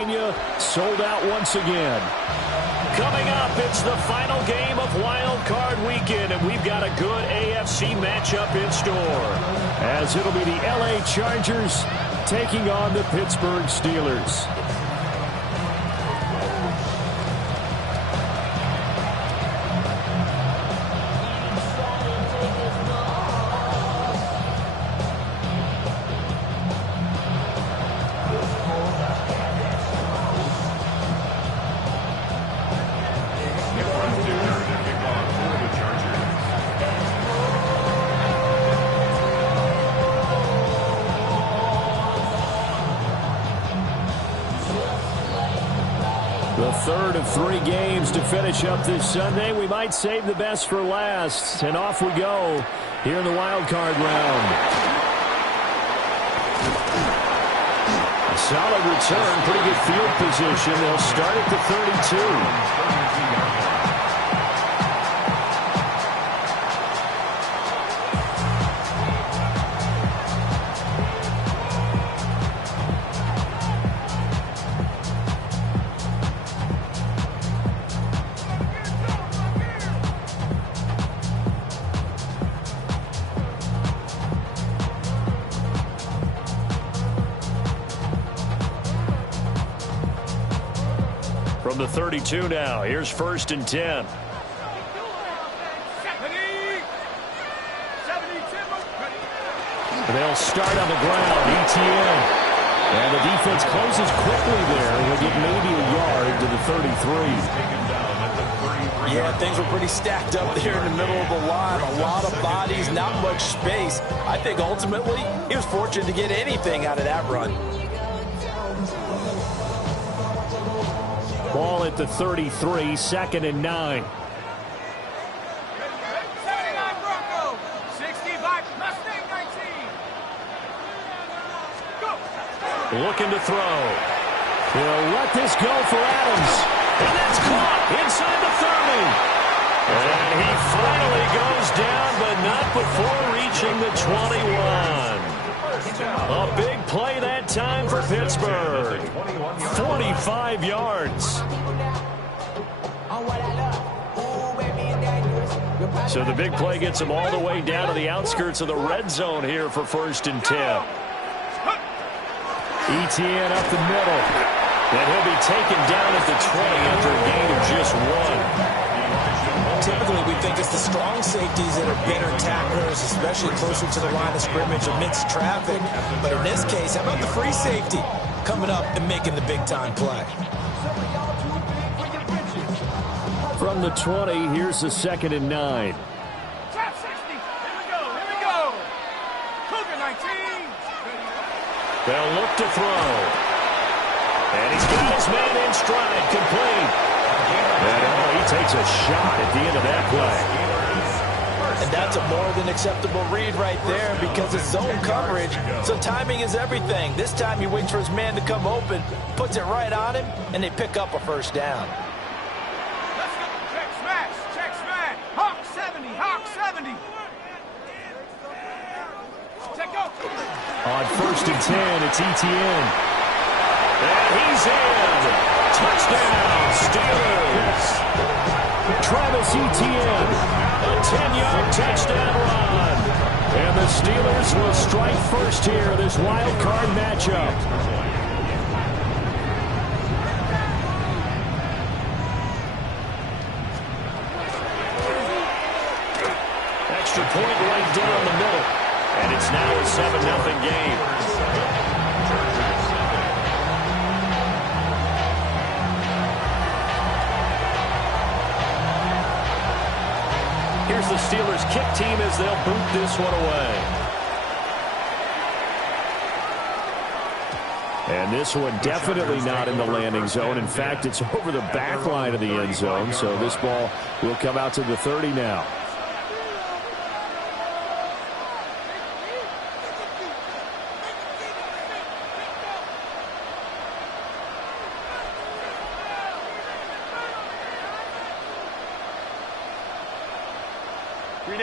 Sold out once again. Coming up, it's the final game of Wild Card Weekend, and we've got a good AFC matchup in store, as it'll be the LA Chargers taking on the Pittsburgh Steelers. The third of 3 games to finish up this Sunday. We might save the best for last. And off we go here in the wild card round. A solid return, pretty good field position. They'll start at the 32. From the 32 now, here's 1st and 10. They'll start on the ground, ETN. And the defense closes quickly there. He'll get maybe a yard to the 33. Yeah, things were pretty stacked up there in the middle of the line. A lot of bodies, not much space. I think ultimately he was fortunate to get anything out of that run. Ball at the 33, 2nd and 9. Looking to throw. He'll let this go for Adams. And that's caught inside the 30. And he finally goes down, but not before reaching the 21. A big play that time for Pittsburgh. 45 yards. So the big play gets him all the way down to the outskirts of the red zone here for 1st and 10. ETN up the middle. And he'll be taken down at the 20 after a gain of just 1. Typically, we think it's the strong safeties that are better tacklers, especially closer to the line of scrimmage amidst traffic. But in this case, how about the free safety coming up and making the big-time play? From the 20, here's the 2nd and 9. Trap 60. Here we go. Cougar 19. They'll look to throw. And he's got his man in stride, complete. And he takes a shot at the end of that play. And that's a more than acceptable read right there because it's zone coverage, so timing is everything. This time he waits for his man to come open, puts it right on him, and they pick up a 1st down. Let's go. Check smash. Hawk 70. Check go. On 1st and 10, it's ETN. And he's in. Touchdown, Steelers. Travis Etienne, a 10-yard touchdown run. And the Steelers will strike first here, this wild card matchup. Extra point right down the middle. And it's now a 7-0 game. Here's the Steelers kick team as they'll boot this one away. And this one definitely not in the landing zone. In fact, it's over the back line of the end zone. So this ball will come out to the 30 now.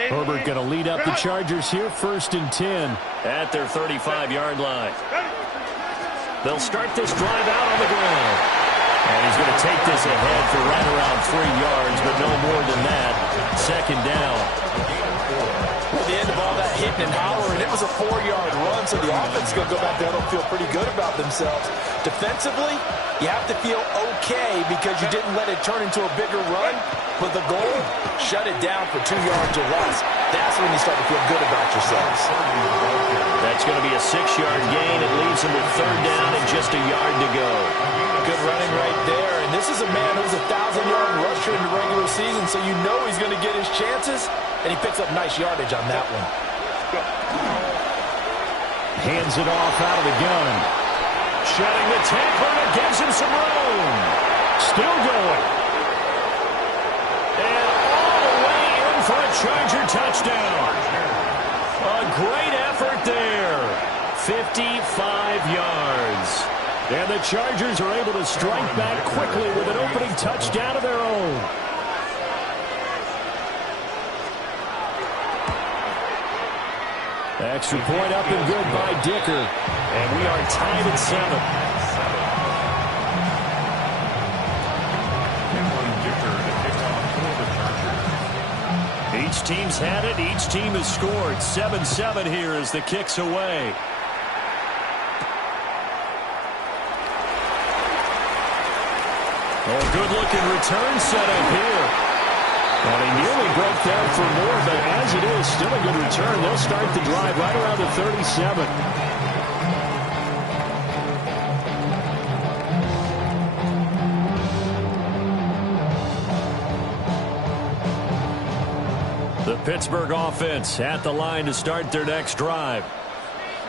Herbert going to lead up the Chargers here, 1st and 10 at their 35-yard line. They'll start this drive out on the ground. And he's going to take this ahead for right around 3 yards, but no more than that. Second down. At the end of all that hitting and hollering, it was a 4-yard run, so the offense is going to go back there and feel pretty good about themselves. Defensively, you have to feel okay because you didn't let it turn into a bigger run. But the goal, shut it down for 2 yards or less. That's when you start to feel good about yourselves. That's going to be a 6-yard gain. It leaves him with third down and just a yard to go. Good running right there. And this is a man who's a 1,000-yard rusher in the regular season, so you know he's going to get his chances. And he picks up nice yardage on that one. Hands it off out of the gun. Shedding the tackler, and it gives him some room. Still going. And all the way in for a Charger touchdown. A great effort there. 55 yards. And the Chargers are able to strike back quickly with an opening touchdown of their own. Extra point up and good by Dicker. And we are tied at 7. Each team's had it. Each team has scored. 7-7 here as the kick's away. Oh, good-looking return set up here. And he nearly broke down for more, but as it is, still a good return. They'll start the drive right around the 37. The Pittsburgh offense at the line to start their next drive.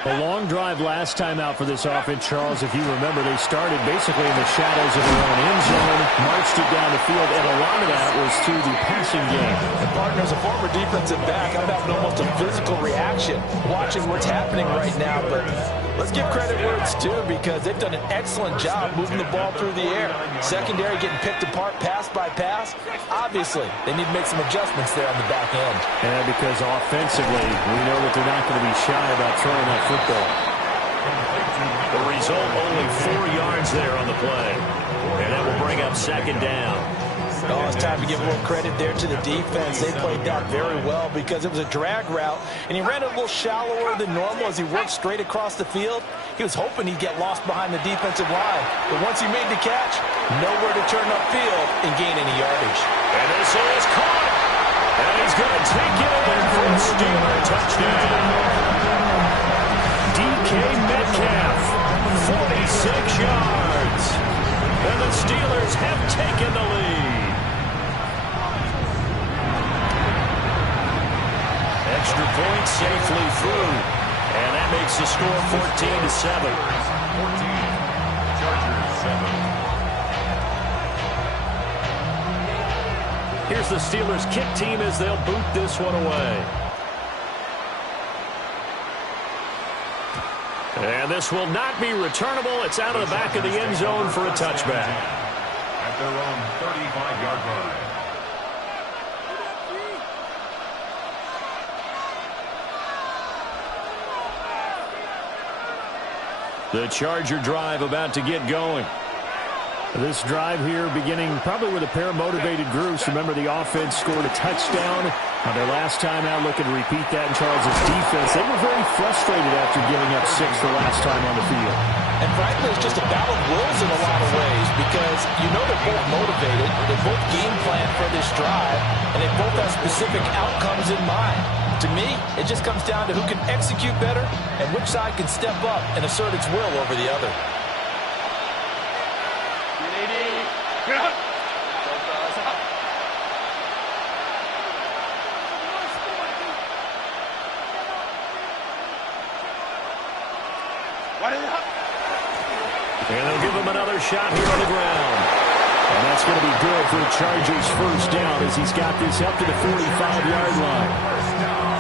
A long drive last time out for this offense, Charles. If you remember, they started basically in the shadows of their own end zone, marched it down the field, and a lot of that was to the passing game. And partner, as a former defensive back, I'm having almost a physical reaction watching what's happening right now. But let's give credit where it's due because they've done an excellent job moving the ball through the air. Secondary getting picked apart pass by pass. Obviously, they need to make some adjustments there on the back end. And because offensively, we know that they're not going to be shy about throwing that football. The result, only 4 yards there on the play. And that will bring up second down. Oh, it's time to give more credit there to the defense. They played that very well because it was a drag route, and he ran a little shallower than normal as he worked straight across the field. He was hoping he'd get lost behind the defensive line. But once he made the catch, nowhere to turn upfield and gain any yardage. And this is caught. And he's going to take it in for a Steeler touchdown. DK Metcalf, 46 yards. And the Steelers have taken the lead. Extra point safely through. And that makes the score 14-7. 14, Chargers 7. Here's the Steelers kick team as they'll boot this one away. And this will not be returnable. It's out of the back of the end zone for a touchback. At their own 35-yard line. The Charger drive about to get going. This drive here beginning probably with a pair of motivated groups. Remember, the offense scored a touchdown on their last time out. Looking to repeat that in Charles' defense. They were very frustrated after giving up 6 the last time on the field. And frankly, it's just a battle of wills in a lot of ways because you know they're both motivated. They both game plan for this drive, and they both have specific outcomes in mind. To me, it just comes down to who can execute better and which side can step up and assert its will over the other. And they'll give him another shot here on the ground. And that's going to be good for the Chargers' first down as he's got this up to the 45-yard line.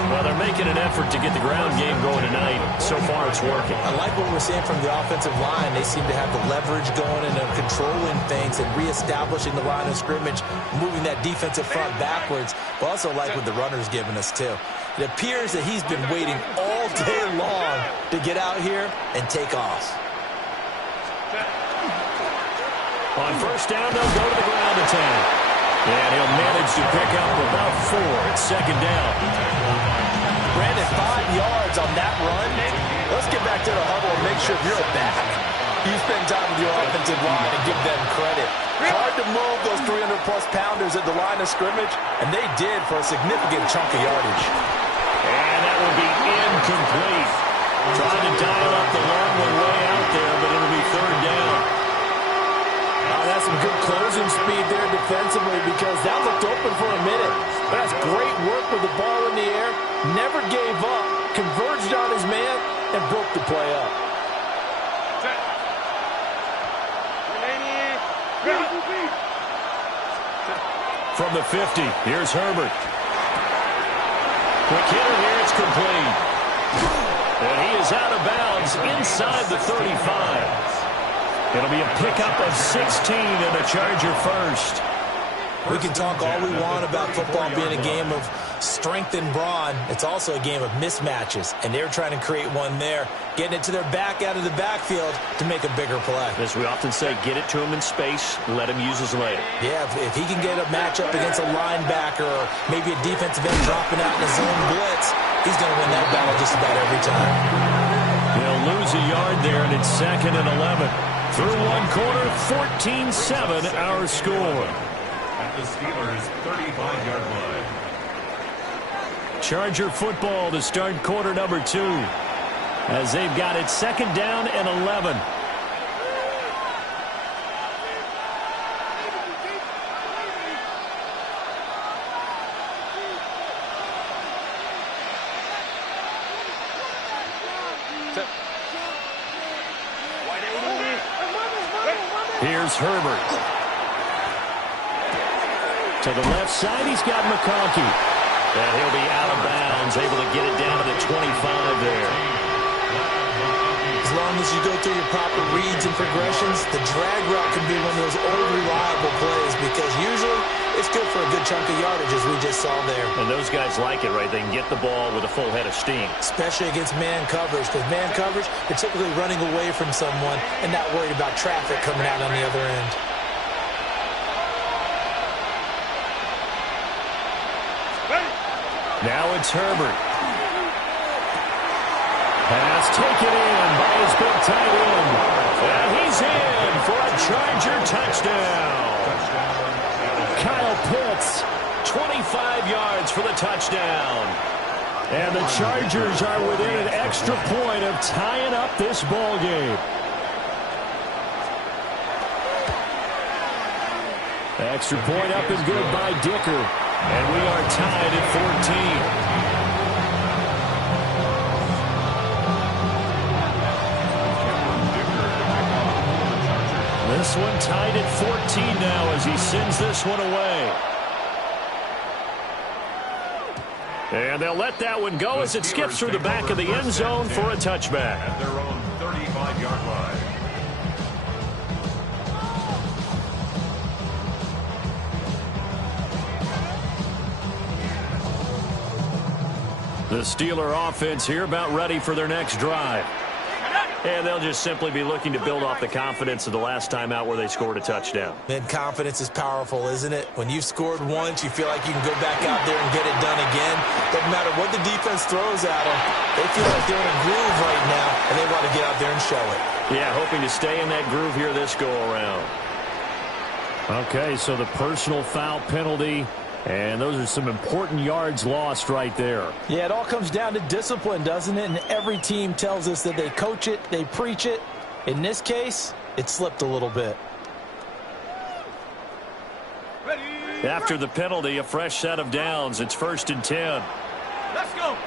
Well, they're making an effort to get the ground game going tonight. So far, it's working. I like what we're seeing from the offensive line. They seem to have the leverage going and they're controlling things and reestablishing the line of scrimmage, moving that defensive front backwards. But also like what the runner's giving us, too. It appears that he's been waiting all day long to get out here and take off. On first down, they'll go to the ground attack. And he'll manage to pick up about 4. It's second down. Brandon, 5 yards on that run. Let's get back to the huddle and make sure you're a back. You spend time with your offensive line and give them credit. Hard to move those 300-plus pounders at the line of scrimmage, and they did for a significant chunk of yardage. And that will be incomplete. Trying to dial up the long one way out there, but it'll be third down. That's some good closing speed there defensively because that looked open for a minute. But that's great work with the ball in the air. Never gave up, converged on his man, and broke the play up. From the 50, here's Herbert. Quick hitter here, it's complete. And he is out of bounds inside the 35. It'll be a pickup of 16 and a Charger first. We can talk all we want about football being a game of strength and brawn. It's also a game of mismatches, and they're trying to create one there, getting it to their back out of the backfield to make a bigger play. As we often say, get it to him in space, let him use his leg. Yeah, if he can get a matchup against a linebacker or maybe a defensive end dropping out in a zone blitz, he's going to win that battle just about every time. He'll lose a yard there, and it's 2nd and 11. Through one quarter, 14-7 our score. At the Steelers' 35-yard line. Charger football to start quarter number 2. As they've got it 2nd down and 11. Here's Herbert. To the left side, he's got McConkey. And he'll be out of bounds, able to get it down to the 25 there. As long as you go through your proper reads and progressions, the drag route can be one of those old reliable plays because usually it's good for a good chunk of yardage, as we just saw there. And those guys like it, right? They can get the ball with a full head of steam. Especially against man coverage, because man coverage, they're typically running away from someone and not worried about traffic coming out on the other end. Now it's Herbert. Pass taken in by his big tight end. And he's in for a Charger touchdown. Kyle Pitts, 25 yards for the touchdown. And the Chargers are within an extra point of tying up this ball game. Extra point up and good by Dicker. And we are tied at 14. This one tied at 14 now as he sends this one away. And they'll let that one go as it skips through the back of the end zone for a touchback. At their own 35-yard line. The Steeler offense here about ready for their next drive. And they'll just simply be looking to build off the confidence of the last time out where they scored a touchdown. And confidence is powerful, isn't it? When you've scored once, you feel like you can go back out there and get it done again. Doesn't matter what the defense throws at them. They feel like they're in a groove right now, and they want to get out there and show it. Yeah, hoping to stay in that groove here this go-around. Okay, so the personal foul penalty. And those are some important yards lost right there. Yeah, it all comes down to discipline, doesn't it? And every team tells us that they coach it, they preach it. In this case, it slipped a little bit. After the penalty, a fresh set of downs. It's 1st and 10. Let's go.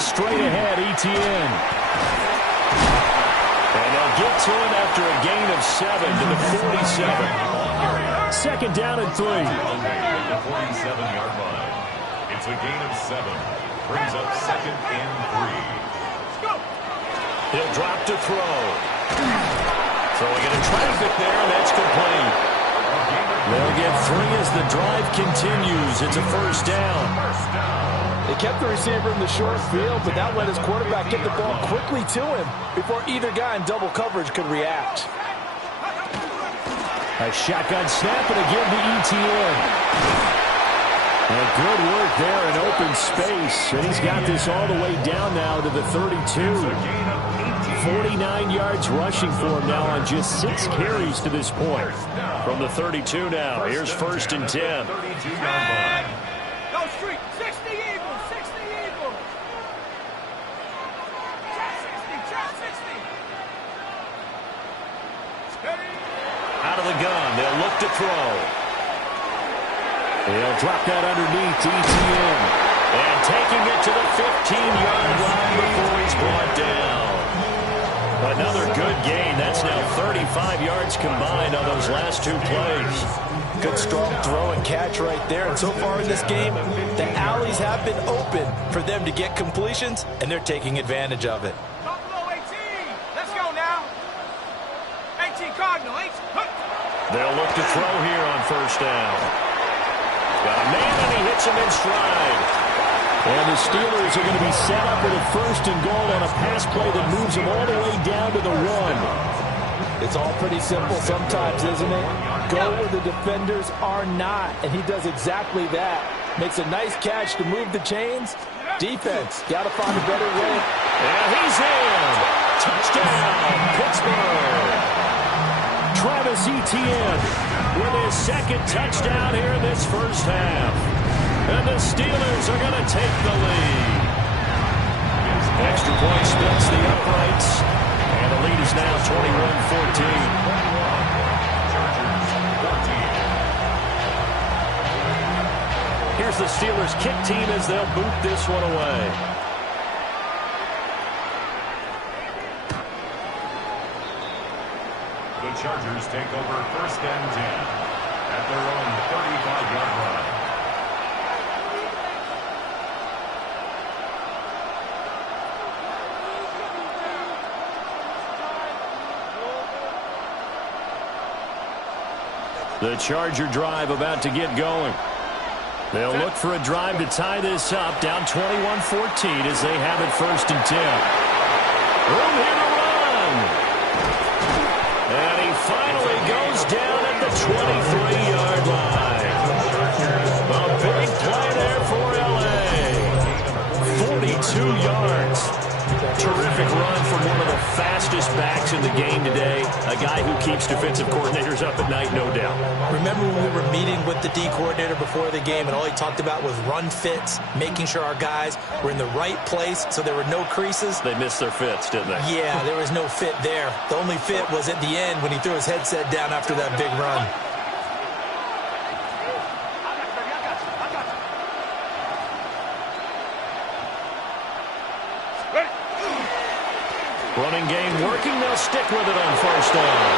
Straight ahead, ETN. And they'll get to him after a gain of 7 to the 47. 2nd down and 3. At the 47-yard line. It's a gain of 7. Brings up 2nd and 3. He'll drop to throw. Throwing into traffic there, and that's complete. They'll get 3 as the drive continues. It's a 1st down. They kept the receiver in the short field, but that let his quarterback get the ball quickly to him before either guy in double coverage could react. A shotgun snap and again to ETN. And good work there in open space. And he's got this all the way down now to the 32. 49 yards rushing for him now on just 6 carries to this point. From the 32 now, here's 1st and 10. Go street. 60 Eagles. 60 Eagles. Trap 60. Trap 60. Steady. Out of the gun, they'll look to throw. They'll drop that underneath to ETN. And taking it to the 15-yard line before he's brought down. Another good gain. That's now 35 yards combined on those last 2 plays. Good strong throw and catch right there. And so far in this game, the alleys have been open for them to get completions, and they're taking advantage of it. Buffalo 18. Let's go now. 18 Cardinal. 18. They'll look to throw here on 1st down. Got a man, and he hits him in stride. And the Steelers are going to be set up with a 1st and goal on a pass play that moves them all the way down to the 1. It's all pretty simple sometimes, isn't it? Go where the defenders are not, and he does exactly that. Makes a nice catch to move the chains. Defense, got to find a better way. And he's in. Touchdown, Pittsburgh. Travis Etienne with his 2nd touchdown here in this 1st half. And the Steelers are going to take the lead. Extra point splits the uprights. And the lead is now 21-14. Here's the Steelers kick team as they'll boot this one away. The Chargers take over 1st and 10 at their own 35-yard line. The Charger drive about to get going. They'll look for a drive to tie this up, down 21-14 as they have it 1st and 10. Room here to run. And he finally goes down at the 23-yard line. A big play there for L.A. 42 yards. Terrific run from one of the fastest backs in the game today. A guy who keeps defensive coordinators up at night, no doubt. Remember when we were meeting with the D coordinator before the game, and all he talked about was run fits, making sure our guys were in the right place so there were no creases. They missed their fits, didn't they? Yeah, there was no fit there. The only fit was at the end when he threw his headset down after that big run. Running game working. They'll stick with it on 1st down.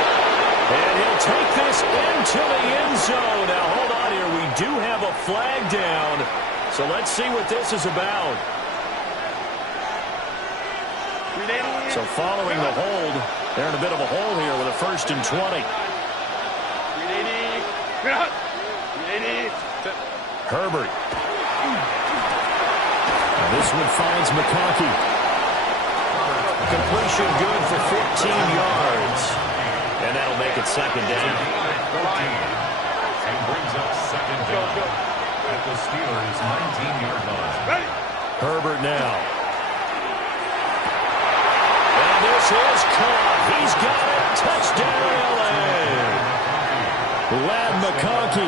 And he'll take this into the end zone. Now, hold on here. We do have a flag down. So let's see what this is about. So following the hold, they're in a bit of a hole here with a 1st and 20. Herbert. And this one finds McConkey. Completion good for 15 yards. And that'll make it 2nd down. And brings up 2nd down at the Steelers' 19-yard line. Herbert now. And this is caught. He's got it. Touchdown, L.A. Lad McConkey.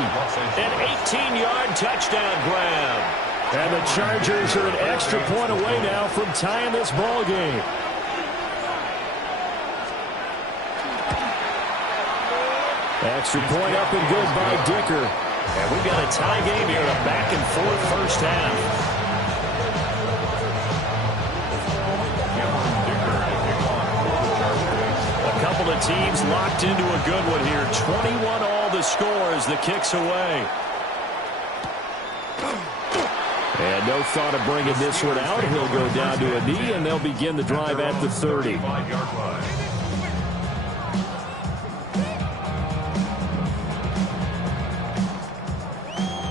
An 18-yard touchdown grab. And the Chargers are an extra point away now from tying this ball game. Extra point up and good by Dicker. And we've got a tie game here, a back-and-forth 1st half. A couple of teams locked into a good one here. 21 all the score as the kick's away. And no thought of bringing this one out. He'll go down to a knee, and they'll begin the drive at the 30.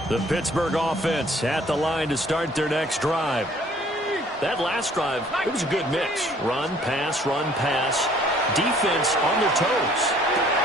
The Pittsburgh offense at the line to start their next drive. That last drive, it was a good mix. Run, pass, defense on their toes.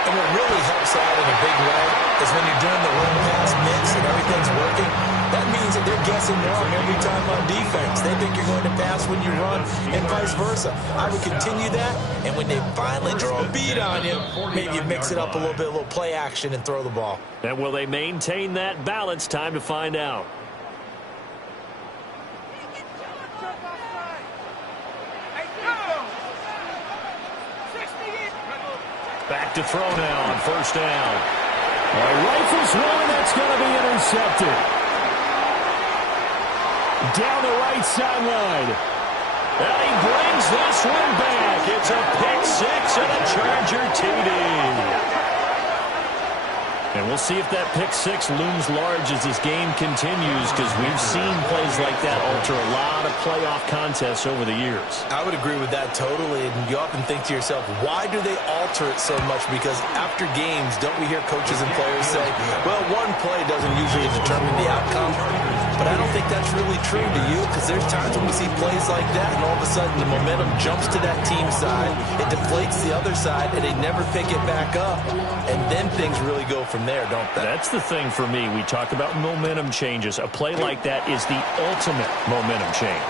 And what really helps upside in a big way is when you're doing the run-pass mix and everything's working. That means that they're guessing wrong every time on defense. They think you're going to pass when you run and vice versa. I would continue that, and when they finally draw a beat on you, maybe you mix it up a little bit, a little play action, and throw the ball. And will they maintain that balance? Time to find out. Back to throw now on first down. Rifles one, that's going to be intercepted. Down the right sideline. And he brings this one back. It's a pick six and a Charger TD. And we'll see if that pick six looms large as this game continues, because we've seen plays like that alter a lot of playoff contests over the years. I would agree with that totally, and you often think to yourself, why do they alter it so much? Because after games, don't we hear coaches and players say, well, one play doesn't usually determine the outcome? But I don't think that's really true to you, because there's times when we see plays like that, and all of a sudden the momentum jumps to that team side, it deflates the other side, and they never pick it back up, and then things really go from there, don't they? That's the thing for me. We talk about momentum changes. A play like that is the ultimate momentum change.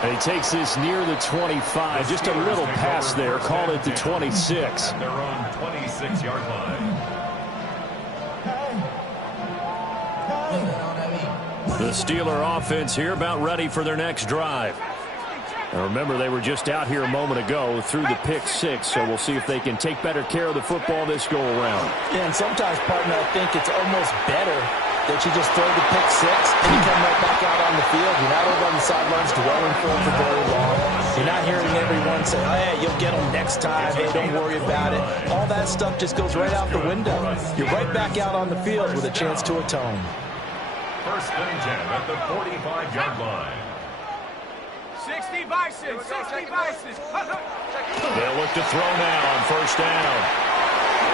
And he takes this near the 25. Just a little pass there. Call it the 26. At their own 26-yard line. The Steeler offense here about ready for their next drive. Now remember, they were just out here a moment ago through the pick six, so we'll see if they can take better care of the football this go-around. Yeah, and sometimes, partner, I think it's almost better that you just throw the pick six and you come right back out on the field. You're not over on the sidelines dwelling for very long. You're not hearing everyone say, oh, yeah, you'll get them next time. Hey, don't worry about it. All that stuff just goes right out the window. You're right back out on the field with a chance to atone. First and 10 at the 45-yard line. 60 Bison, 60 Bison. They'll look to throw now on first down.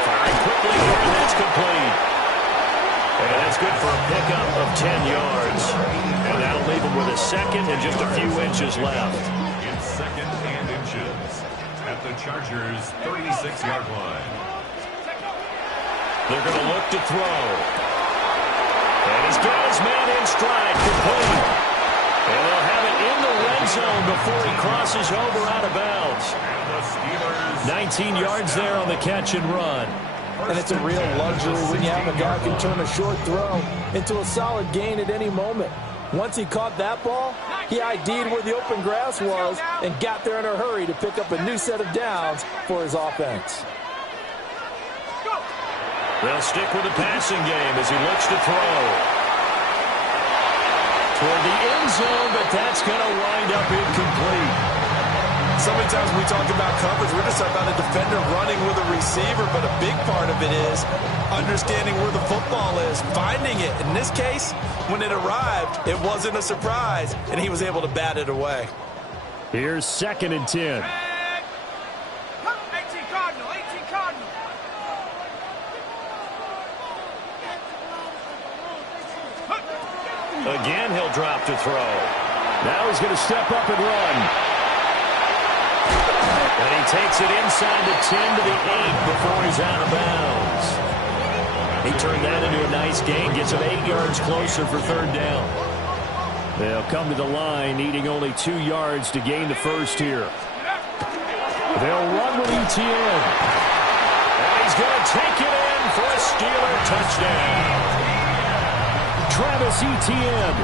Firing quickly here, and that's complete. And that's good for a pickup of 10 yards. And that'll leave them with a second and just a few inches left. It's second and inches at the Chargers' 36-yard line. They're going to look to throw. And he's got his man in stride, complete. And they'll have it in the red zone before he crosses over out of bounds. 19 yards there on the catch and run. And it's a real luxury when you have a guy who can turn a short throw into a solid gain at any moment. Once he caught that ball, he ID'd where the open grass was and got there in a hurry to pick up a new set of downs for his offense. They'll stick with the passing game as he looks to throw. Toward the end zone, but that's going to wind up incomplete. So many times when we talk about coverage, we're just talking about a defender running with a receiver, but a big part of it is understanding where the football is, finding it. In this case, when it arrived, it wasn't a surprise, and he was able to bat it away. Here's second and 10. 18 Cardinal, 18 Cardinal. Again, he'll drop to throw. Now he's going to step up and run. And he takes it inside the 10 to the 8 before he's out of bounds. He turned that into a nice gain, gets him 8 yards closer for third down. They'll come to the line, needing only 2 yards to gain the first here. They'll run with ETN. And he's going to take it in for a Steeler touchdown. Travis Etienne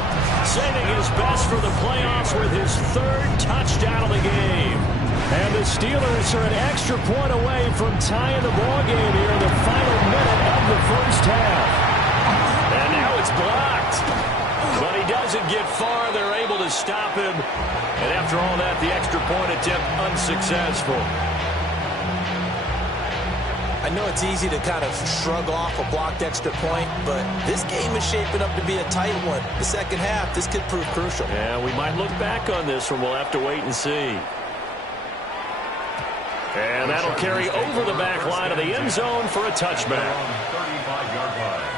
saving his best for the playoffs with his third touchdown of the game. And the Steelers are an extra point away from tying the ballgame here in the final minute of the first half. And now it's blocked. But he doesn't get far. They're able to stop him. And after all that, the extra point attempt unsuccessful. I know it's easy to kind of shrug off a blocked extra point, but this game is shaping up to be a tight one. The second half, this could prove crucial. Yeah, we might look back on this one. We'll have to wait and see. And that'll carry over the back line of the end zone for a touchback. 35-yard line.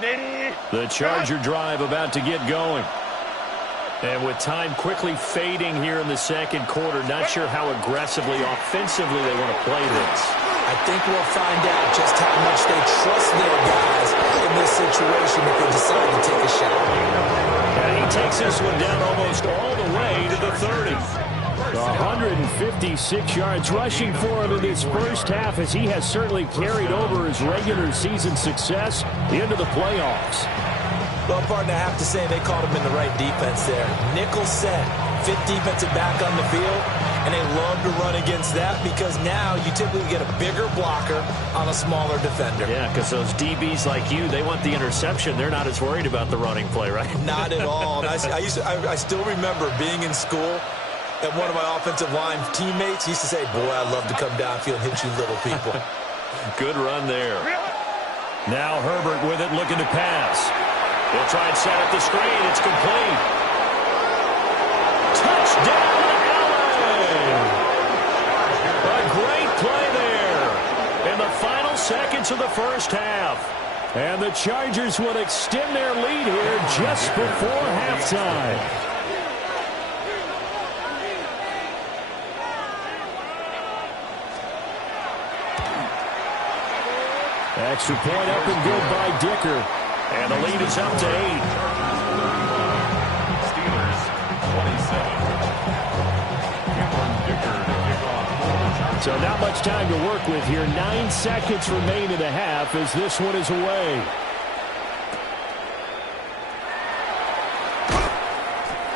The Charger drive about to get going. And with time quickly fading here in the second quarter, not sure how aggressively, offensively they want to play this. I think we'll find out just how much they trust their guys in this situation if they decide to take a shot. And he takes this one down almost all the way to the 30. 156 yards rushing for him in this first half, as he has certainly carried over his regular season success into the playoffs. Well, partner, I have to say they caught him in the right defense there. Nickel set, fifth defensive back on the field, and they love to run against that because now you typically get a bigger blocker on a smaller defender. Yeah, because those DBs like you, they want the interception. They're not as worried about the running play, right? Not at all. And I still remember being in school, and one of my offensive line teammates used to say, boy, I'd love to come downfield and hit you little people. Good run there. Now Herbert with it, looking to pass. He'll try and set up the screen. It's complete. Touchdown, Allen! A great play there in the final seconds of the first half. And the Chargers will extend their lead here just before halftime. Extra point up and good by Dicker. And the lead is up to 8. Steelers 27. So not much time to work with here. 9 seconds remain in the half as this one is away.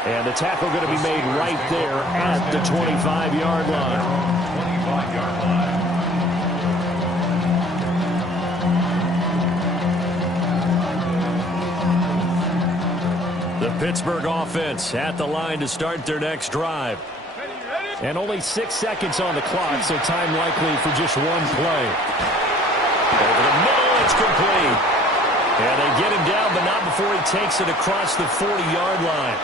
And the tackle going to be made right there at the 25-yard line. 25-yard line. The Pittsburgh offense at the line to start their next drive. And only 6 seconds on the clock, so time likely for just one play. Over the middle, it's complete. And they get him down, but not before he takes it across the 40-yard line.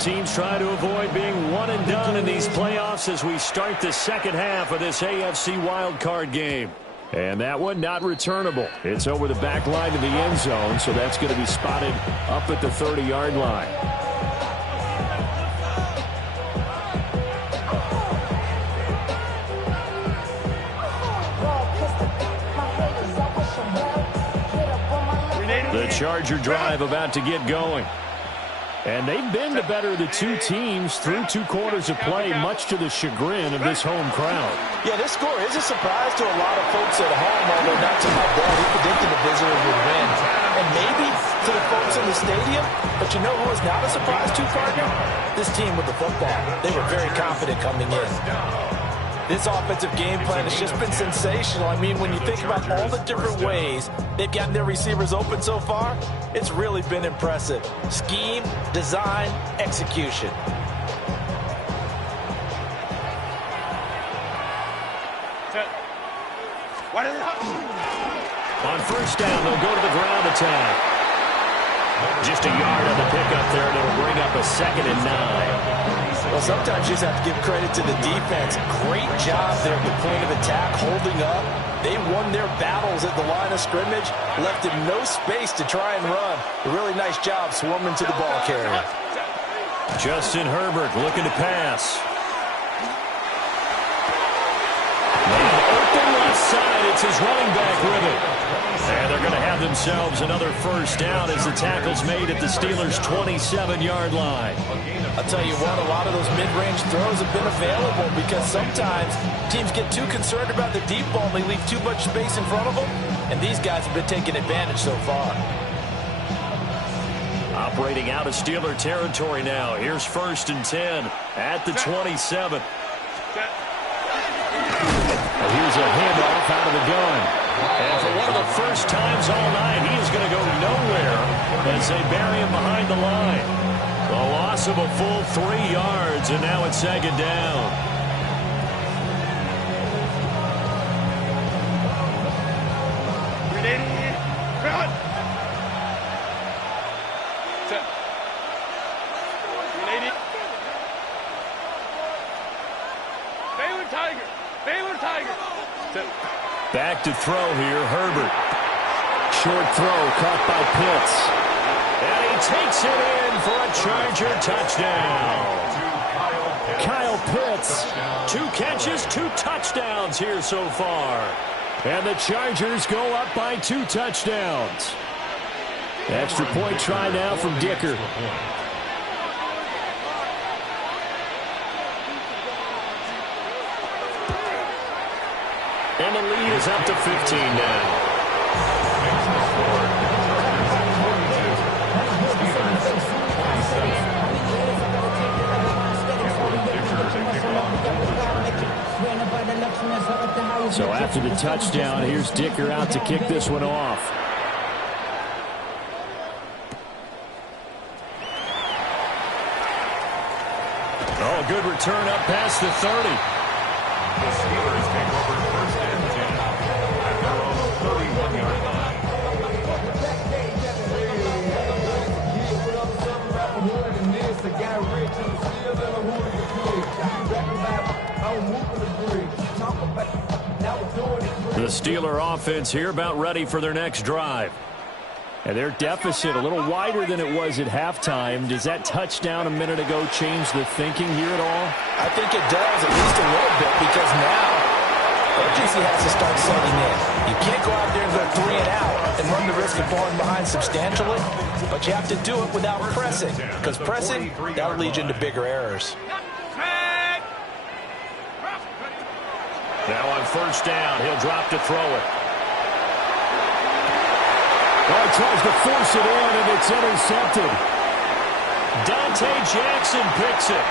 Teams try to avoid being one and done in these playoffs as we start the second half of this AFC wildcard game. And that one not returnable. It's over the back line to the end zone, so that's going to be spotted up at the 30-yard line. The Charger drive about to get going. And they've been the better of the two teams through 2 quarters of play, much to the chagrin of this home crowd. Yeah, this score is a surprise to a lot of folks at home, although not to my dad. He predicted the visitors would win. And maybe to the folks in the stadium, but you know who was not a surprise to, partner? This team with the football. They were very confident coming in. This offensive game plan has just been sensational. I mean, when you think about all the different ways they've gotten their receivers open so far, it's really been impressive. Scheme, design, execution. On first down, they'll go to the ground attack. Just a yard on the pickup there, and it'll bring up a 2nd and 9. Well, sometimes you just have to give credit to the defense. Great job there at the point of attack, holding up. They won their battles at the line of scrimmage, left him no space to try and run. A really nice job swarming to the ball carrier. Justin Herbert looking to pass. Open left side, it's his running back with it. And they're going to have themselves another first down as the tackle's made at the Steelers' 27-yard line. I'll tell you what, a lot of those mid-range throws have been available because sometimes teams get too concerned about the deep ball and they leave too much space in front of them, and these guys have been taking advantage so far. Operating out of Steeler territory now. Here's 1st and 10 at the 27. And here's a handoff out of the gun. And for one of the first times all night, he is going to go nowhere as they bury him behind the line. A loss of a full 3 yards, and now it's 2nd down. Back to throw here, Herbert. Short throw caught by Pitts. And he takes it in for a Charger touchdown. Kyle Pitts, 2 catches, 2 touchdowns here so far. And the Chargers go up by 2 touchdowns. Extra point try now from Dicker. And the lead is up to 15 now. So after the touchdown, here's Dicker out to kick this one off. Oh, good return up past the 30. The Steelers take over first and 10 at their own 31-yard line. The Steeler offense here about ready for their next drive. And their deficit a little wider than it was at halftime. Does that touchdown a minute ago change the thinking here at all? I think it does, at least a little bit, because now urgency has to start setting in. You can't go out there and go 3 and out and run the risk of falling behind substantially, but you have to do it without pressing, because pressing, that'll lead you into bigger errors. Now on first down, he'll drop to throw it. Oh, he tries to force it in, and it's intercepted. Dante Jackson picks it.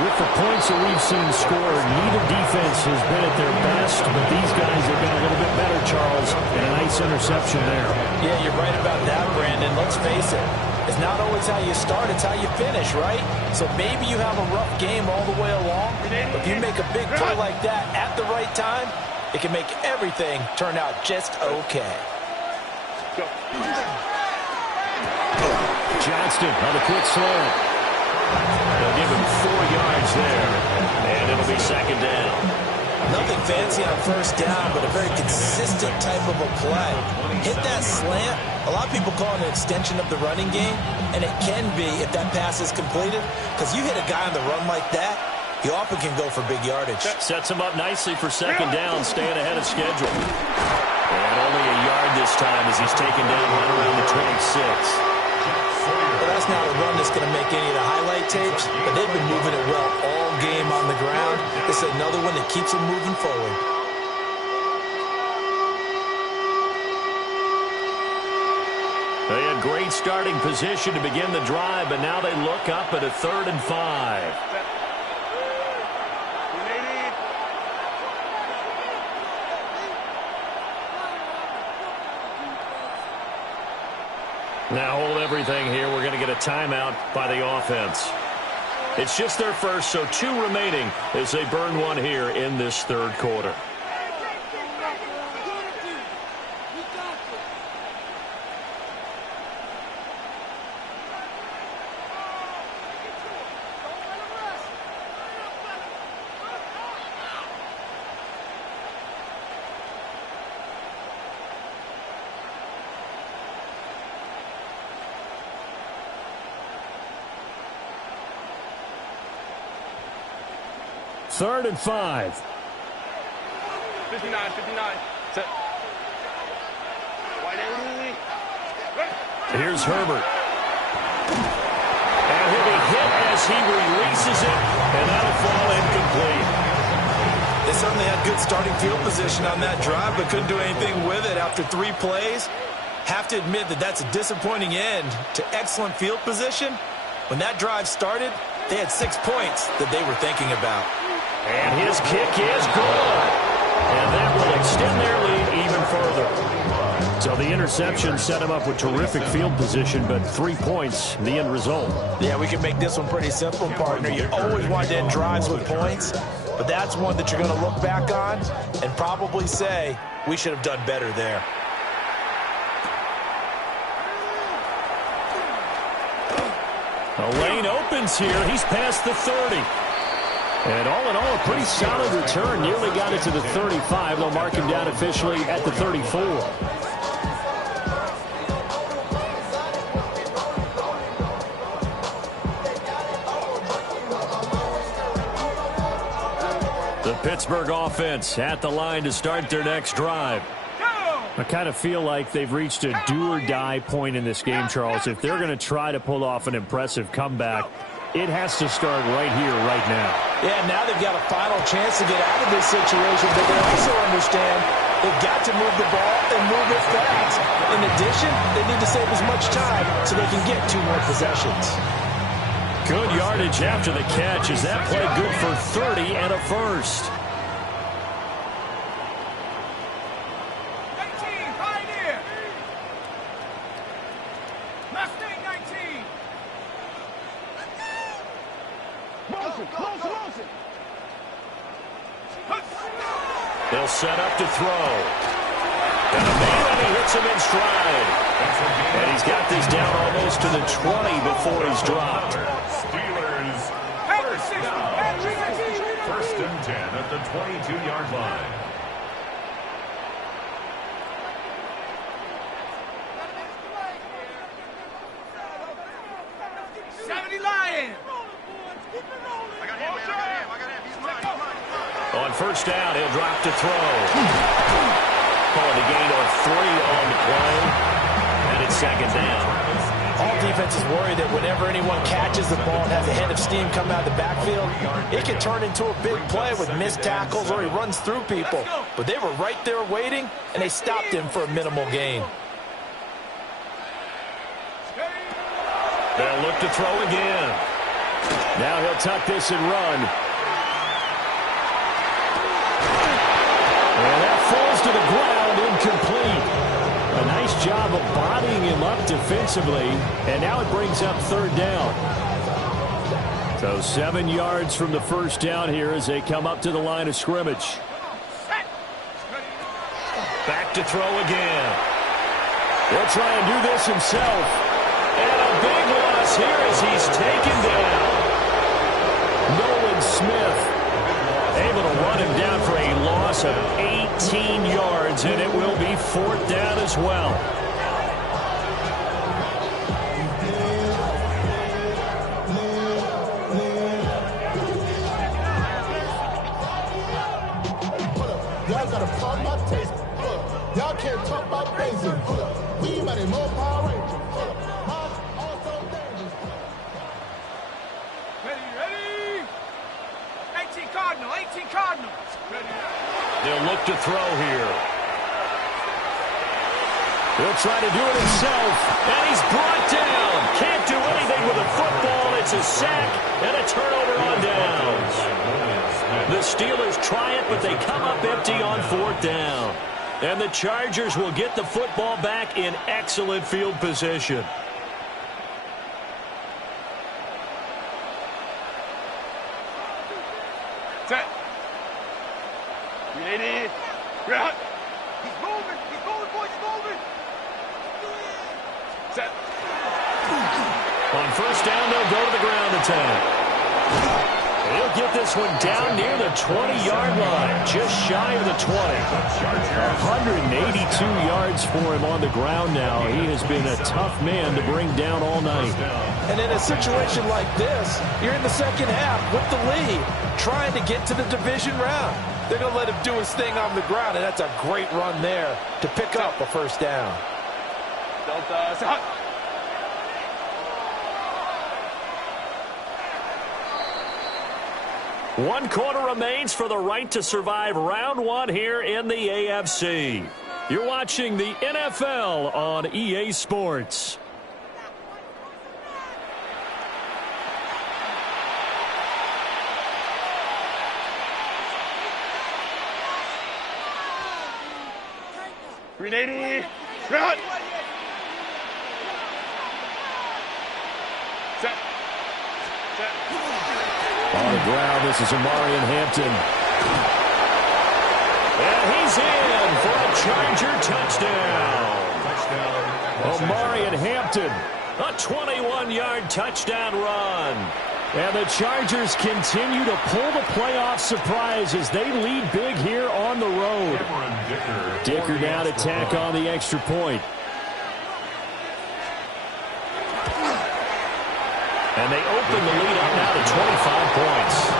With the points that we've seen scored, neither defense has been at their best, but these guys have been a little bit better, Charles, and a nice interception there. Yeah, you're right about that, Brandon. Let's face it. It's not always how you start, it's how you finish, right? So maybe you have a rough game all the way along, but if you make a big play like that at the right time, it can make everything turn out just okay. Johnston on the quick slant. They'll give him 4 yards there, and it'll be second down. Nothing fancy on first down, but a very consistent type of a play. Hit that slant. A lot of people call it an extension of the running game, and it can be if that pass is completed, because you hit a guy on the run like that, he often can go for big yardage. Sets him up nicely for second down, staying ahead of schedule. And only a yard this time as he's taken down right around the 26. Well, that's not a run that's going to make any of the highlight tapes, but they've been moving it well all game on the ground. This is another one that keeps them moving forward. They had great starting position to begin the drive, but now they look up at a 3rd and 5. Now hold everything here. We're going to get a timeout by the offense. It's just their first, so 2 remaining as they burn one here in this 3rd quarter. Third and 5. 59. Set. Here's Herbert. And he'll be hit as he releases it, and that'll fall incomplete. They certainly had good starting field position on that drive, but couldn't do anything with it after 3 plays. Have to admit that that's a disappointing end to excellent field position. When that drive started, they had 6 points that they were thinking about. And his kick is good. And that will extend their lead even further. So the interception set him up with terrific field position, but 3 points, the end result. Yeah, we can make this one pretty simple, partner. You always want to end drives with points, but that's one that you're going to look back on and probably say, we should have done better there. A lane opens here. He's past the 30. And all in all, a pretty solid return. Nearly got it to the 35. They'll mark him down officially at the 34. The Pittsburgh offense at the line to start their next drive. I kind of feel like they've reached a do-or-die point in this game, Charles. If they're going to try to pull off an impressive comeback, it has to start right here, right now. Yeah, now they've got a final chance to get out of this situation, but they also understand they've got to move the ball and move it fast. In addition, they need to save as much time so they can get 2 more possessions. Good yardage after the catch. Is that play good for 30 and a first? They'll set up to throw. And immediately he hits him in stride. And he's got this down almost to the 20 before he's dropped. Steelers, first and 10 at the 22-yard line. On first down, he'll drop to throw. Calling a gain of 3 on the play. And it's second down. All defenses worry that whenever anyone catches the ball and has a head of steam coming out of the backfield, it can turn into a big play with missed tackles or he runs through people. But they were right there waiting, and they stopped him for a minimal gain. They'll look to throw again. Now he'll tuck this and run. And that falls to the ground, incomplete. A nice job of bodying him up defensively, and now it brings up third down. So 7 yards from the first down here as they come up to the line of scrimmage. Back to throw again. He'll try and do this himself. And a big loss here as he's taken down. Nolan Smith able to run him down for a loss of 18 yards, and it will be fourth down as well. Y'all gotta talk about taste. Y'all can't talk about basic. We might more Power Rangers. They'll look to throw here. He'll try to do it himself, and he's brought down. Can't do anything with the football. It's a sack and a turnover on downs. The Steelers try it, but they come up empty on fourth down. And the Chargers will get the football back in excellent field position. Set. Ready. Route. He's moving. He's moving, boys. He's moving. Set. On first down, they'll go to the ground attack. He'll get this one down near the 20-yard line, just shy of the 20. 182 yards for him on the ground now. He has been a tough man to bring down all night. And in a situation like this, you're in the second half with the lead, trying to get to the division round. They're going to let him do his thing on the ground, and that's a great run there to pick up a first down. Delta. One quarter remains for the right to survive round one here in the AFC. You're watching the NFL on EA Sports. Ready. Route. Set. Set. On the ground, this is Omarion Hampton. And he's in for a Charger touchdown. Omarion Hampton, a 21-yard touchdown run. And the Chargers continue to pull the playoff surprise as they lead big here on the road. Dicker now to tack on the extra point. And they open the lead up now to 25 points.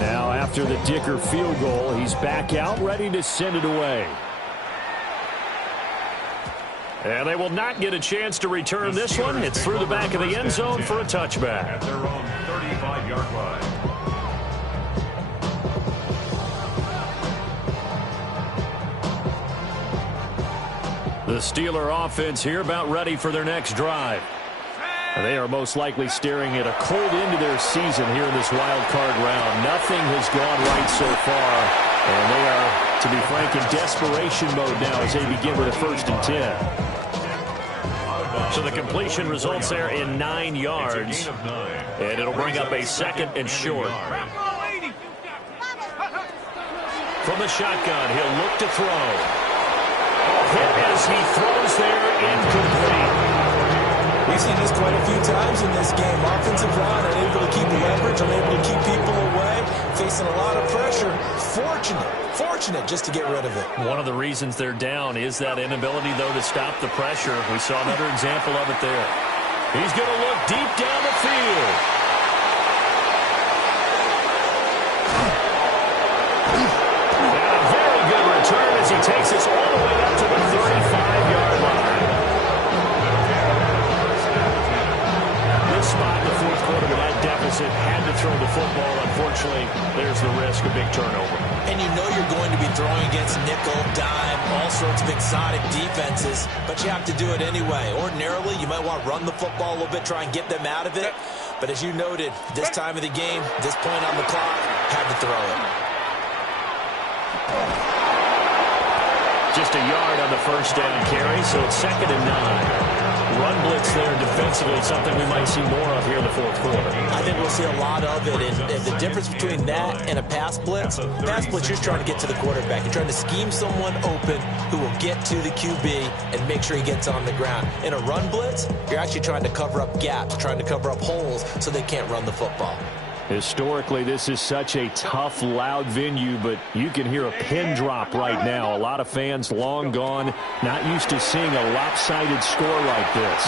Now after the Dicker field goal, he's back out ready to send it away. And they will not get a chance to return this one. It's through the back of the end zone for a touchback. At their own 35-yard line. The Steeler offense here about ready for their next drive. They are most likely staring at a cold end to their season here in this wild card round. Nothing has gone right so far, and they are, to be frank, in desperation mode now as they begin with a 1st and 10. So the completion results there in 9 yards, and it'll bring up a 2nd and short. From the shotgun, he'll look to throw. Hit as he throws there, incomplete. We've seen this quite a few times in this game. Offensive line unable to keep leverage, unable to keep people away, facing a lot of pressure. Fortunate just to get rid of it. One of the reasons they're down is that inability, though, to stop the pressure. We saw another example of it there. He's going to look deep down the field. And a very good return as he takes us all the way up to the 35-yard line. Spot in the 4th quarter with that deficit, had to throw the football. Unfortunately, there's the risk of big turnover. And you know you're going to be throwing against nickel, dime, all sorts of exotic defenses, but you have to do it anyway. Ordinarily, you might want to run the football a little bit, try and get them out of it. But as you noted, this time of the game, this point on the clock, had to throw it. Just a yard on the 1st down carry, so it's 2nd and 9. Run blitz there defensively, something we might see more of here in the 4th quarter. I think we'll see a lot of it. And the difference between that and a pass blitz, you're trying to get to the quarterback. You're trying to scheme someone open who will get to the QB and make sure he gets on the ground. In a run blitz, you're actually trying to cover up gaps, trying to cover up holes so they can't run the football. Historically, this is such a tough, loud venue, but you can hear a pin drop right now. A lot of fans long gone, not used to seeing a lopsided score like this.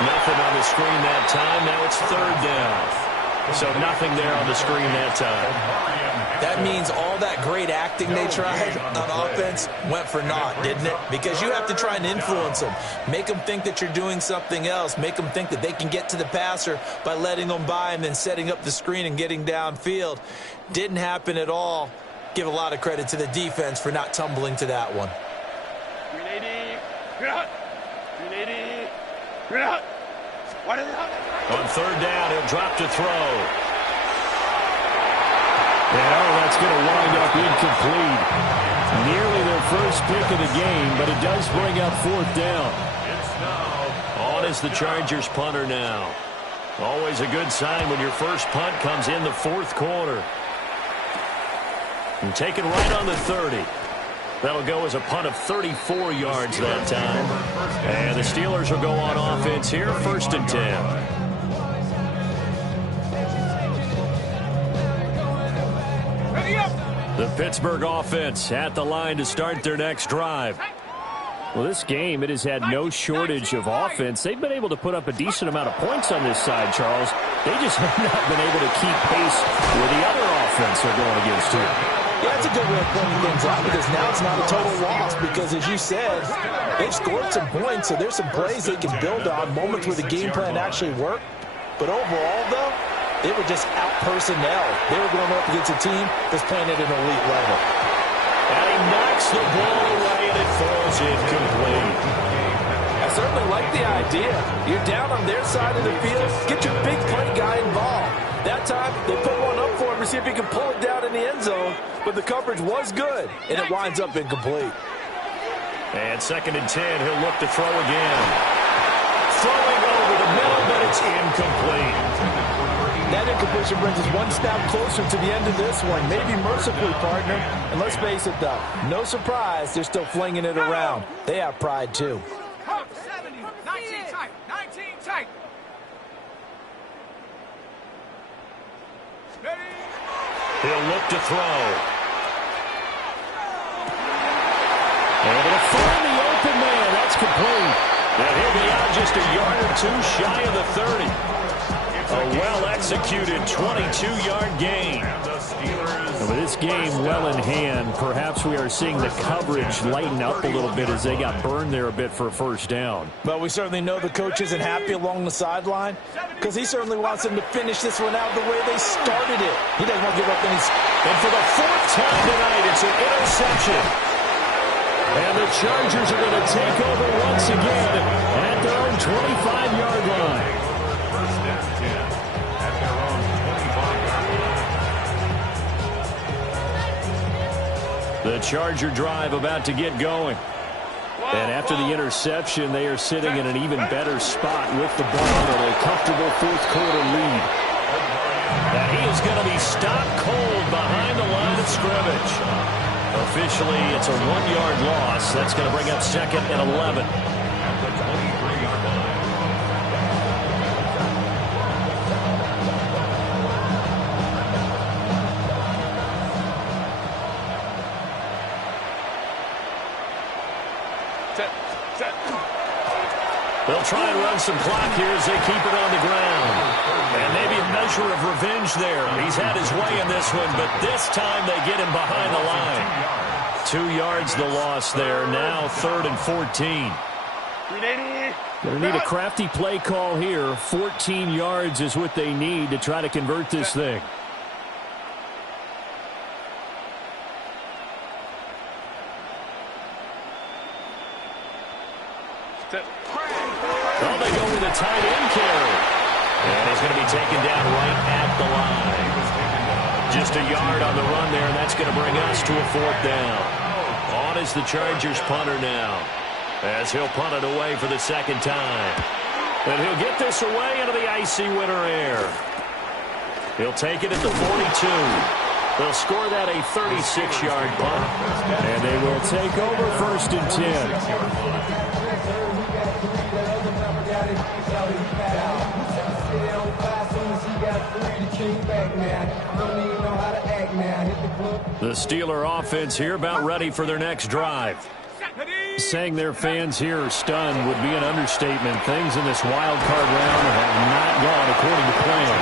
Nothing on the screen that time. Now it's 3rd down. So nothing there on the screen that time. That means all that great acting they tried on offense went for naught, didn't it? Because you have to try and influence them. Make them think that you're doing something else. Make them think that they can get to the passer by letting them by and then setting up the screen and getting downfield. Didn't happen at all. Give a lot of credit to the defense for not tumbling to that one. 380. On 3rd down, he'll drop to throw. And that's going to wind up incomplete. Nearly their first pick of the game, but it does bring up 4th down. On is the Chargers punter now. Always a good sign when your first punt comes in the 4th quarter. And taken right on the 30. That'll go as a punt of 34 yards that time. And the Steelers will go on offense here, 1st and 10. The Pittsburgh offense at the line to start their next drive. Well, this game, it has had no shortage of offense. They've been able to put up a decent amount of points on this side, Charles. They just have not been able to keep pace with the other offense they're going against here. Yeah, that's a good way of pointing things out because now it's not a total loss because, as you said, they've scored some points, so there's some plays they can build on, moments where the game plan actually worked. But overall, though, they were just out-personnel. They were going up against a team that's playing at an elite level. And he knocks the ball away, and it falls incomplete. I certainly like the idea. You're down on their side of the field. Get your big play guy involved. That time, they put one up for him to see if he can pull it down in the end zone. But the coverage was good, and it winds up incomplete. And 2nd and 10, he'll look to throw again. Throwing over the middle, but it's incomplete. That incompletion brings us one step closer to the end of this one. Maybe mercifully, partner. And let's face it, though, no surprise, they're still flinging it around. They have pride, too. 70, 19 tight, 19 tight. Ready? He'll look to throw. Able to find the open man. That's complete. And he'll be out just a yard or two shy of the 30. A well-executed 22-yard gain. And with this game well in hand, perhaps we are seeing the coverage lighten up a little bit as they got burned there a bit for a first down. But we certainly know the coach isn't happy along the sideline because he certainly wants them to finish this one out the way they started it. He doesn't want to give up any. And for the fourth time tonight, it's an interception. And the Chargers are going to take over once again at their own 25-yard line. First and 10 at their own 25-yard line. The Charger drive about to get going. And after the interception, they are sitting in an even better spot with the ball and a comfortable fourth-quarter lead. And he is going to be stopped cold behind the line of scrimmage. Officially, it's a 1-yard loss. That's going to bring up second and 11. At the 23-yard line. They'll try and run some clock here as they keep it on the ground. And maybe a measure of revenge there. He's had his way in this one, but this time they get him behind the line. 2 yards the loss there. Now 3rd and 14. Going to need a crafty play call here. 14 yards is what they need to try to convert this thing. Oh, they go with a tight end carry. And he's going to be taken down right at the line. Just a yard on the run there, and that's going to bring us to a 4th down. On is the Chargers punter now, as he'll punt it away for the second time. And he'll get this away into the icy winter air. He'll take it at the 42. They'll score that a 36-yard punt. And they will take over 1st and 10. The Steeler offense here about ready for their next drive. Saying their fans here are stunned would be an understatement. Things in this wild card round have not gone according to plan.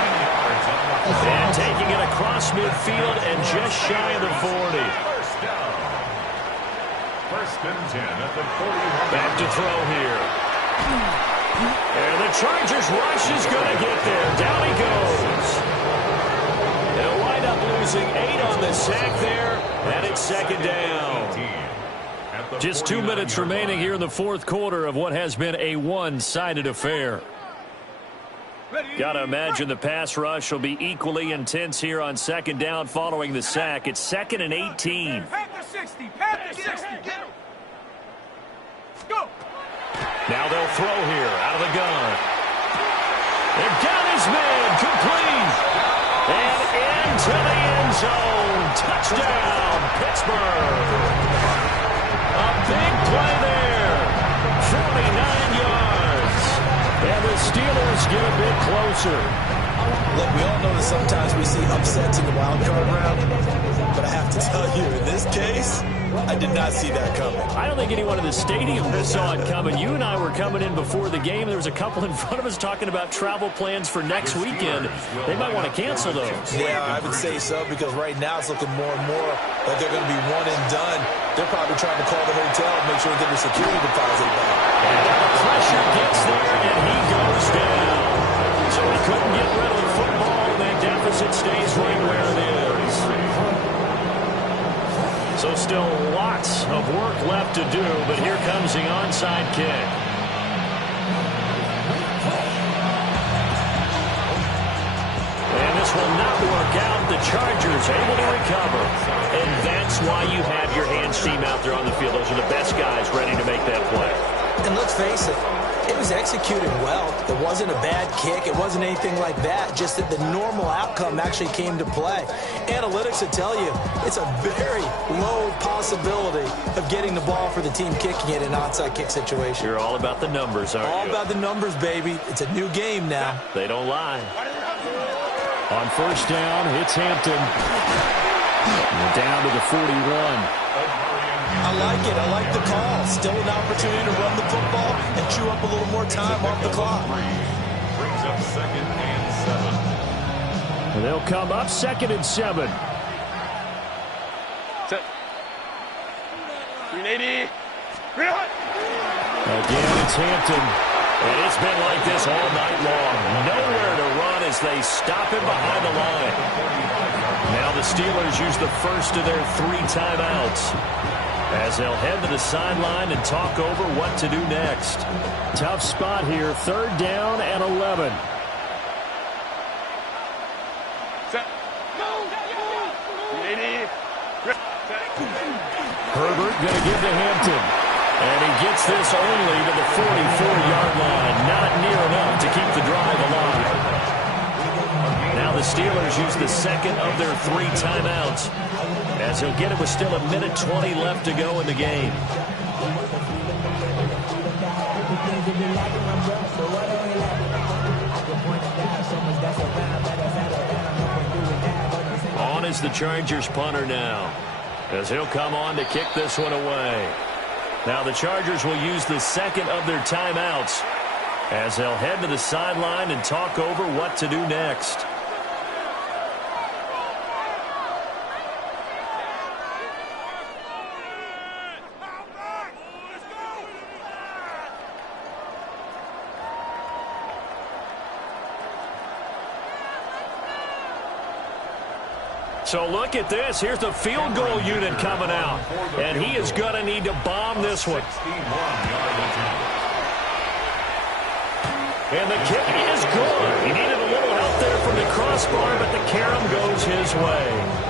And taking it across midfield and just shy of the 40. First and 10 at the 40. Back to throw here. And the Chargers rush is going to get there. Down he goes. They'll wind up losing 8 on the sack there, and it's second down. Just 2 minutes remaining here in the 4th quarter of what has been a one-sided affair. Got to imagine the pass rush will be equally intense here on second down following the sack. It's 2nd and 18. Panther 60, Panther 60. Go. Now they'll throw here out of the gun. They've got his man complete. And into the end zone. Touchdown, Pittsburgh. A big play there. 49 yards. And the Steelers get a bit closer. Look, we all know that sometimes we see upsets in the wild card round, but I have to tell you, in this case, I did not see that coming. I don't think anyone in the stadium saw it coming. You and I were coming in before the game. There was a couple in front of us talking about travel plans for next weekend. They might want to cancel those. Yeah, I would say so, because right now it's looking more and more like they're going to be one and done. They're probably trying to call the hotel and make sure they get their security deposit back. And the pressure gets there, and he goes down. So he couldn't get rid of the football, and that deficit stays right where it is. So still lots of work left to do, but here comes the onside kick. And this will not work out. The Chargers able to recover. And that's why you have your hands team out there on the field. Those are the best guys ready to make that play. And let's face it, it was executed well. It wasn't a bad kick. It wasn't anything like that. Just that the normal outcome actually came to play. Analytics would tell you it's a very low possibility of getting the ball for the team kicking it in an onside kick situation. You're all about the numbers, aren't you? All about the numbers, baby. It's a new game now. They don't lie. On first down, it's Hampton. Down to the 41. I like it. I like the call. Still an opportunity to run the football and chew up a little more time off the clock. Brings up 2nd and 7. And they'll come up 2nd and 7. Set. 380. Again, it's Hampton. And it's been like this all night long. Nowhere to run as they stop him behind the line. Now the Steelers use the first of their 3 timeouts, as they'll head to the sideline and talk over what to do next. Tough spot here, 3rd down and 11. Herbert going to give to Hampton. And he gets this only to the 44-yard line. Not near enough to keep the drive alive. Now the Steelers use the 2nd of their 3 timeouts, as he'll get it with still 1:20 left to go in the game. On is the Chargers punter now, as he'll come on to kick this one away. Now the Chargers will use the 2nd of their timeouts, as they'll head to the sideline and talk over what to do next. So look at this. Here's the field goal unit coming out. And he is going to need to bomb this one. And the kick is good. He needed a little help there from the crossbar, but the carom goes his way.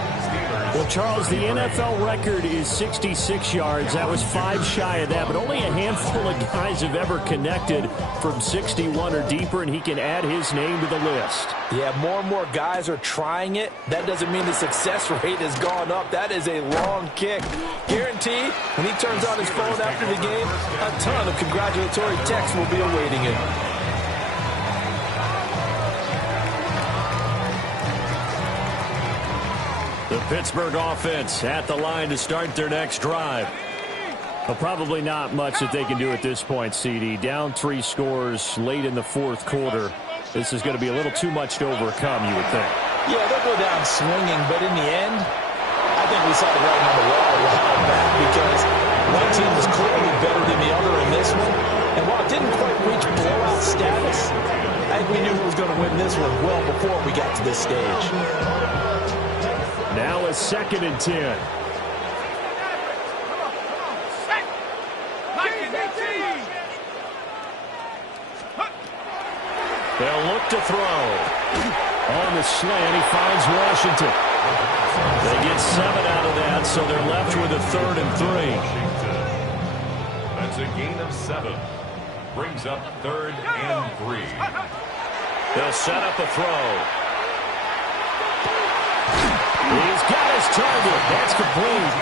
Well, Charles, the NFL record is 66 yards. That was 5 shy of that, but only a handful of guys have ever connected from 61 or deeper, and he can add his name to the list. Yeah, more and more guys are trying it. That doesn't mean the success rate has gone up. That is a long kick. Guaranteed, when he turns on his phone after the game, a ton of congratulatory texts will be awaiting him. The Pittsburgh offense at the line to start their next drive. Well, probably not much that they can do at this point, CD. Down 3 scores late in the 4th quarter. This is going to be a little too much to overcome, you would think. Yeah, they'll go down swinging, but in the end, I think we saw the writing on the wall a while back, because one team was clearly better than the other in this one. And while it didn't quite reach blowout status, I think we knew who was going to win this one well before we got to this stage. Now a 2nd and 10. They'll look to throw. On the slant, he finds Washington. They get 7 out of that, so they're left with a 3rd and 3. That's a gain of 7. Brings up 3rd and 3. They'll set up a throw. He's got his target. That's complete.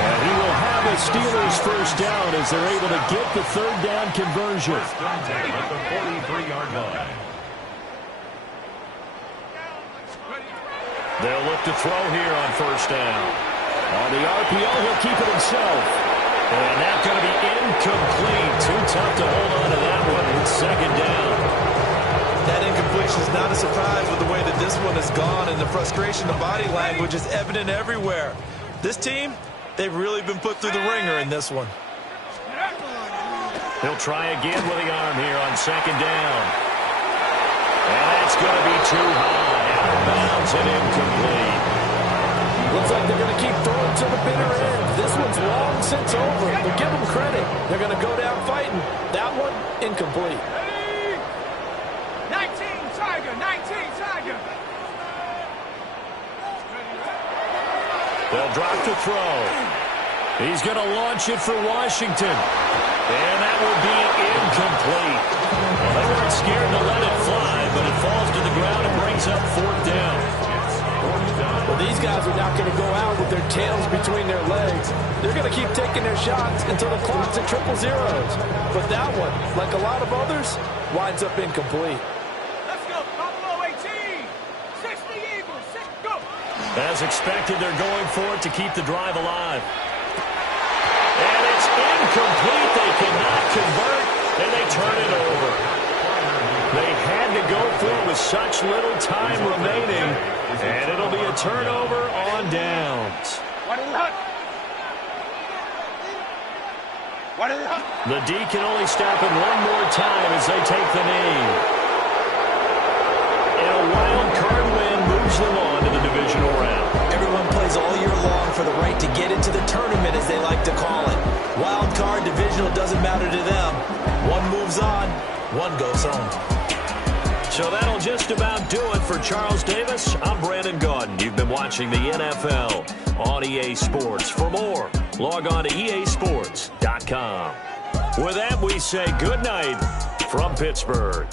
And he will have a Steelers first down as they're able to get the 3rd down conversion. First down at the 43-yard line. They'll look to throw here on first down. On the RPO, he'll keep it himself. And that's going to be incomplete. Too tough to hold on to that one. It's 2nd down. That incompletion is not a surprise with the way that this one has gone, and the frustration, the body language is evident everywhere. This team, they've really been put through the ringer in this one. He'll try again with the arm here on 2nd down. And that's going to be too high. Out of bounds and incomplete. Looks like they're going to keep throwing to the bitter end. This one's long since over, but give them credit. They're going to go down fighting. That one, incomplete. 19 Tiger. They'll drop to throw. He's going to launch it for Washington. And that will be incomplete. scared to let it fly, but it falls to the ground and brings up 4th down. Well, these guys are not going to go out with their tails between their legs. They're going to keep taking their shots until the clock's at 000. But that one, like a lot of others, winds up incomplete. Let's go, Buffalo 18. 60 Eagles, 6, go. As expected, they're going for it to keep the drive alive. And it's incomplete. They cannot convert, and they turn it over. They had to go for it with such little time remaining, and it'll be a turnover on downs. The D can only stop it one more time as they take the knee. And a wild card win moves them on to the divisional round. Everyone plays all year long for the right to get into the tournament, as they like to call it. Wild card, divisional, doesn't matter to them. One moves on, one goes home. So that'll just about do it for Charles Davis. I'm Brandon Gaudin. You've been watching the NFL on EA Sports. For more, log on to easports.com. With that, we say good night from Pittsburgh.